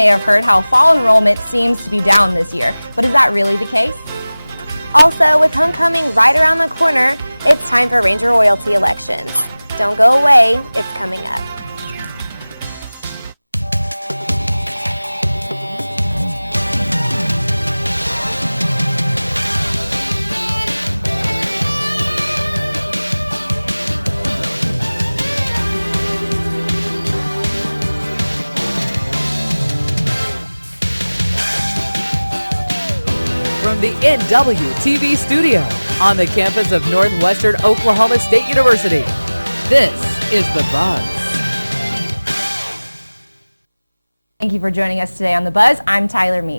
may have heard how fall enrollment seems to be down this year, but is that really the case? Thank you for joining us today on The Buzz. I'm Tyler Mead.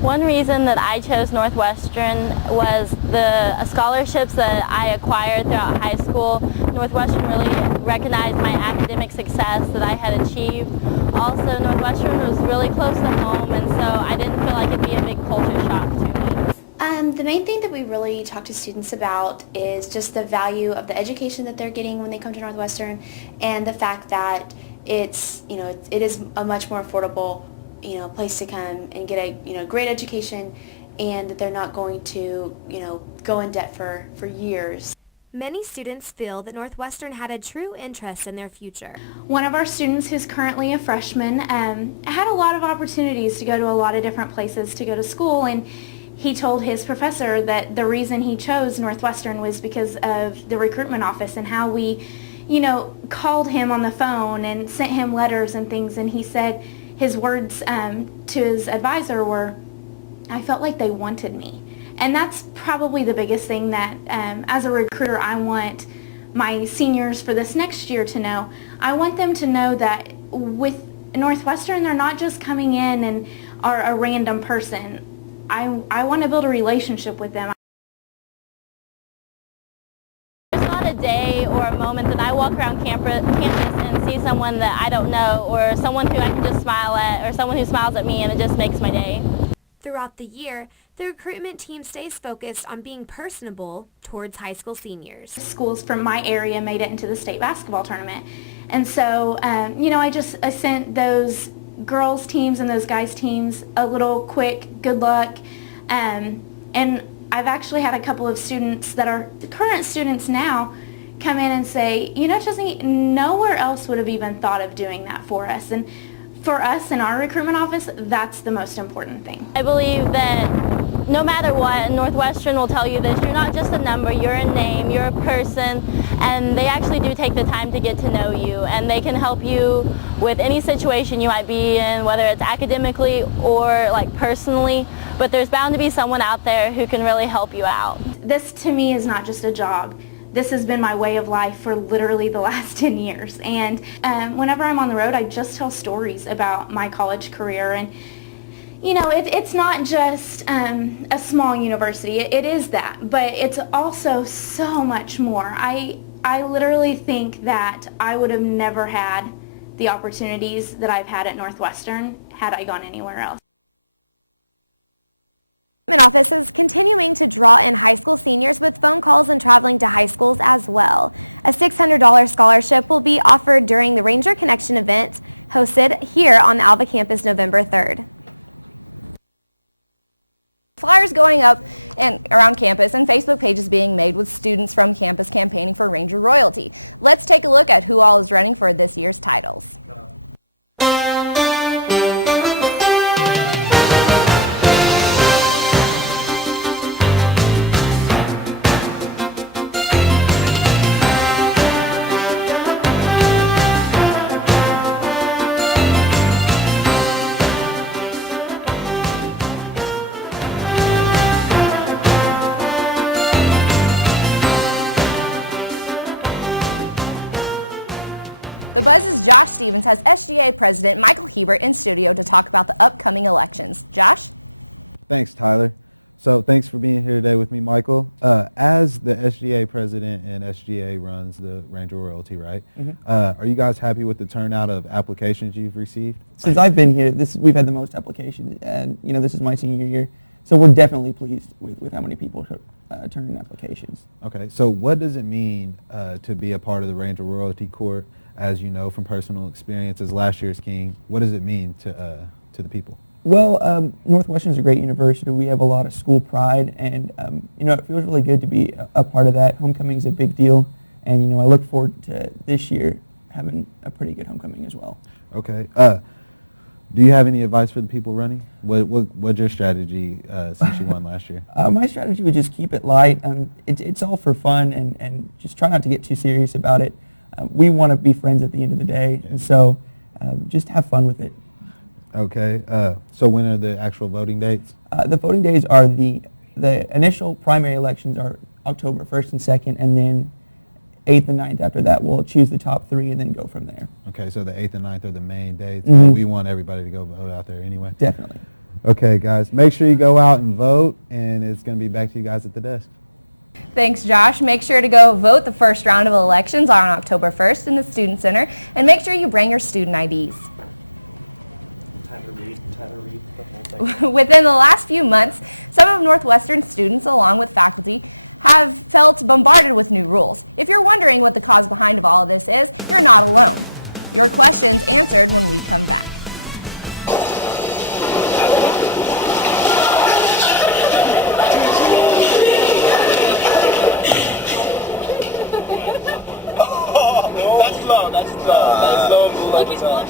One reason that I chose Northwestern was the scholarships that I acquired throughout high school. Northwestern really recognized my academic success that I had achieved. Also, Northwestern was really close to home, and so I didn't feel like it'd be a big culture shock to me. The main thing that we really talk to students about is just the value of the education that they're getting when they come to Northwestern, and the fact that it is a much more affordable place to come and get a great education, and that they're not going to go in debt for years. Many students feel that Northwestern had a true interest in their future. One of our students who's currently a freshman had a lot of opportunities to go to a lot of different places to go to school, and he told his professor that the reason he chose Northwestern was because of the recruitment office and how we, called him on the phone and sent him letters and things, and he said his words to his advisor were, "I felt like they wanted me." And that's probably the biggest thing that as a recruiter I want my seniors for this next year to know. I want them to know that with Northwestern, they're not just coming in and are a random person. I want to build a relationship with them. There's not a day or a moment that I walk around campus and see someone that I don't know, or someone who I can just smile at, or someone who smiles at me, and it just makes my day. Throughout the year, the recruitment team stays focused on being personable towards high school seniors. Schools from my area made it into the state basketball tournament. And so, I sent those girls teams and those guys teams a little quick good luck. And I've actually had a couple of students that are current students now come in and say, Chesney, nowhere else would have even thought of doing that for us. And for us in our recruitment office, that's the most important thing. I believe that no matter what, Northwestern will tell you this: you're not just a number, you're a name, you're a person, and they actually do take the time to get to know you, and they can help you with any situation you might be in, whether it's academically or personally, but there's bound to be someone out there who can really help you out. This to me is not just a job. This has been my way of life for literally the last 10 years. And whenever I'm on the road, I just tell stories about my college career. And, it's not just a small university. It is that. But it's also so much more. I literally think that I would have never had the opportunities that I've had at Northwestern had I gone anywhere else. Flyers going up and around campus and Facebook pages being made with students from campus campaigning for Ranger royalty. Let's take a look at who all is running for this year's titles. SBA President Michael Hebert in studio to talk about the upcoming elections. Jack? Thanks, Josh. Make sure to go vote the first round of elections on October 1st in the Student Center, and make sure you bring your student IDs. Within the last few months, some of Northwestern students, along with faculty, have felt bombarded with new rules. If you're wondering what the cause behind all of this is, then I wait. Northwestern students That's low.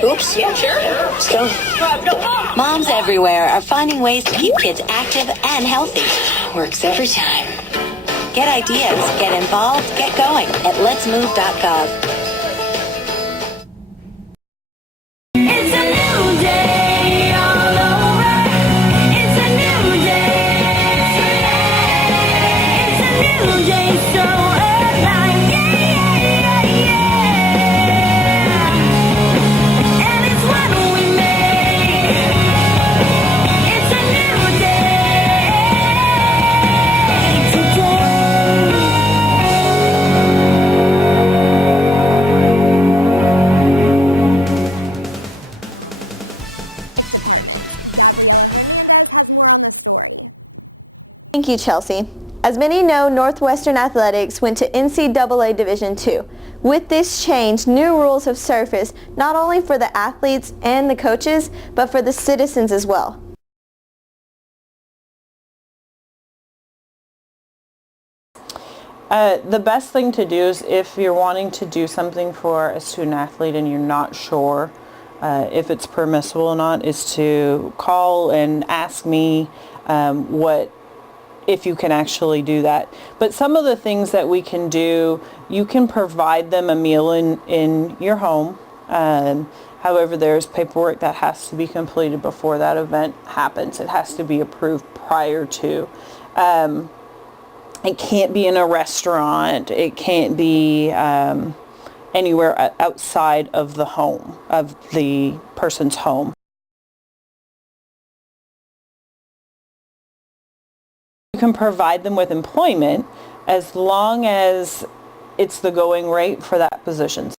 Oops. Yeah, sure. Let's go. Moms everywhere are finding ways to keep kids active and healthy. Works every time. Get ideas, get involved, get going at letsmove.gov. It's a new day all over. It's a new day. It's a new day so alive. Yeah. And it's what we make. It's a new day today. Thank you, Chelsea. As many know, Northwestern Athletics went to NCAA Division II. With this change, new rules have surfaced not only for the athletes and the coaches, but for the citizens as well. The best thing to do is if you're wanting to do something for a student athlete and you're not sure if it's permissible or not, is to call and ask me if you can actually do that. But some of the things that we can do, you can provide them a meal in your home. However, there's paperwork that has to be completed before that event happens. It has to be approved prior to. It can't be in a restaurant. It can't be anywhere outside of the home, of the person's home. You can provide them with employment as long as it's the going rate for that position.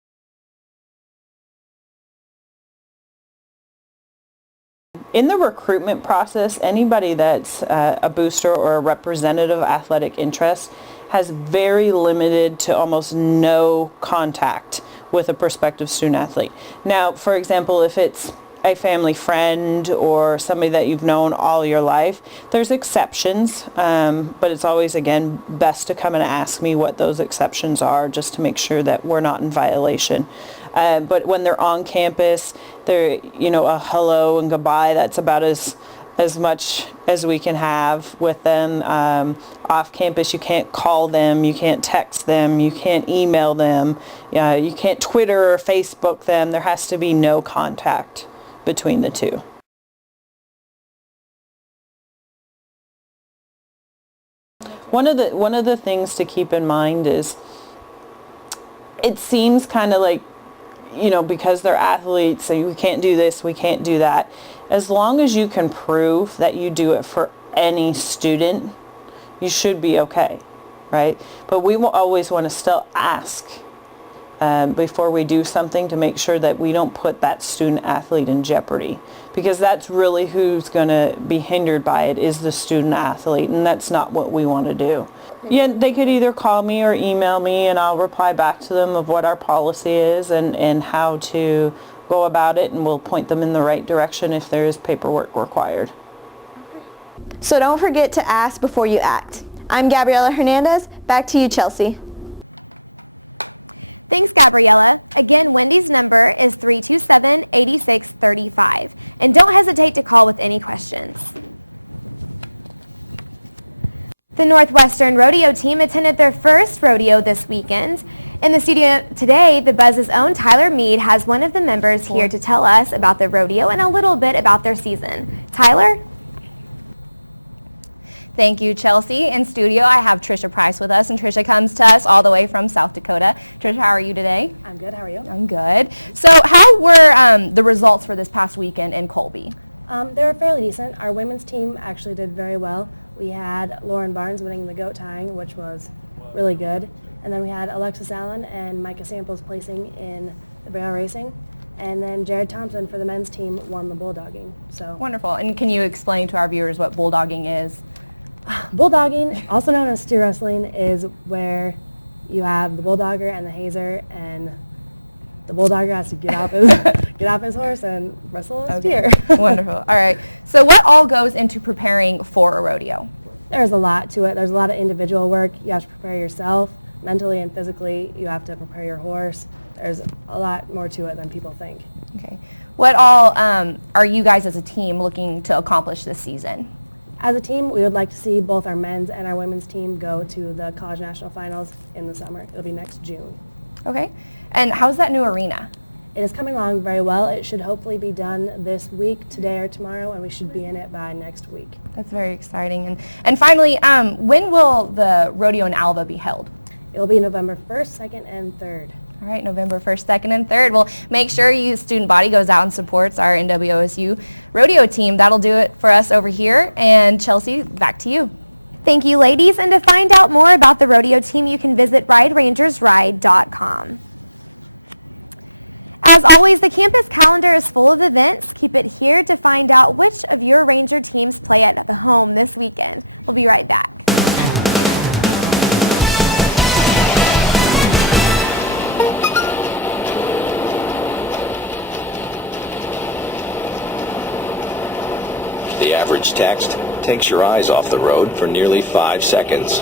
In the recruitment process, anybody that's a booster or a representative athletic interest has very limited to almost no contact with a prospective student athlete. Now, for example, if it's a family friend or somebody that you've known all your life, there's exceptions, but it's always, again, best to come and ask me what those exceptions are just to make sure that we're not in violation. But when they're on campus, they're, a hello and goodbye, that's about as as much as we can have with them. Off campus, you can't call them, you can't text them, you can't email them, you can't Twitter or Facebook them. There has to be no contact between the two. One of the things to keep in mind is it seems kind of like, because they're athletes, so we can't do this, we can't do that. As long as you can prove that you do it for any student, you should be okay, right? But we will always want to still ask before we do something to make sure that we don't put that student athlete in jeopardy, because that's really who's going to be hindered by it, is the student athlete, and that's not what we want to do. Yeah, they could either call me or email me, and I'll reply back to them of what our policy is and how to go about it, and we'll point them in the right direction if there is paperwork required. So don't forget to ask before you act. I'm Gabriela Hernandez. Back to you, Chelsea. Thank you, Chelsea. In studio, I have Trisha Price with us, and Trisha comes to us all the way from South Dakota. Trisha, how are you today? I'm good. How are you? I'm good. So, how were the results for this past weekend in Colby? They were pretty basic. Our women's team actually did very well. We had 4 rounds during the first time, which was really good. And then we had Alex Brown and Marcus Sanchez posted in Wisconsin. And then Johnstown for the men's team ran the bulldogging. Yeah, wonderful. And can you explain to our viewers what bulldogging is? Bulldogging, also our team is when you're a bulldogger and a hazer, and bulldogger has to drag nothing and Wonderful. All right. So what all goes into preparing for a rodeo? There's a lot. A lot of individual work that's very slow. Mentally and physically, you want to prepare your horse. There's a lot more to it than people think. What all are you guys as a team looking to accomplish this season? As a team, we're about to see both our men and our women's team go to the Colorado National Finals in the summer of 2019. Okay. And how's that new arena? It's coming along very well. We hope to be done this week, tomorrow, and we should be there by next week. That's very exciting. And finally, when will the rodeo in Alva be held? November 1st, 2nd, and 3rd. All right, November 1st, 2nd, and 3rd. Well, make sure you student body goes out and supports our NWOSU rodeo team. That'll do it for us over here. And Chelsea, back to you. Thank you. The average text takes your eyes off the road for nearly 5 seconds.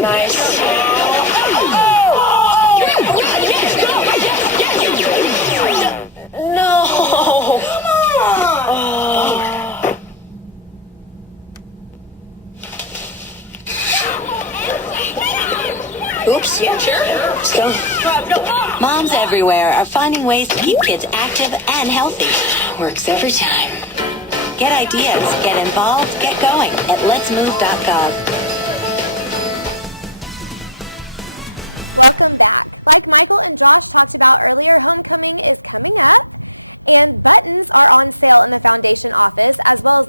Nice. No! Oops. Yeah, sure. Let's go. Moms everywhere are finding ways to keep kids active and healthy. Works every time. Get ideas, get involved, get going at letsmove.gov. Foundation office, as well as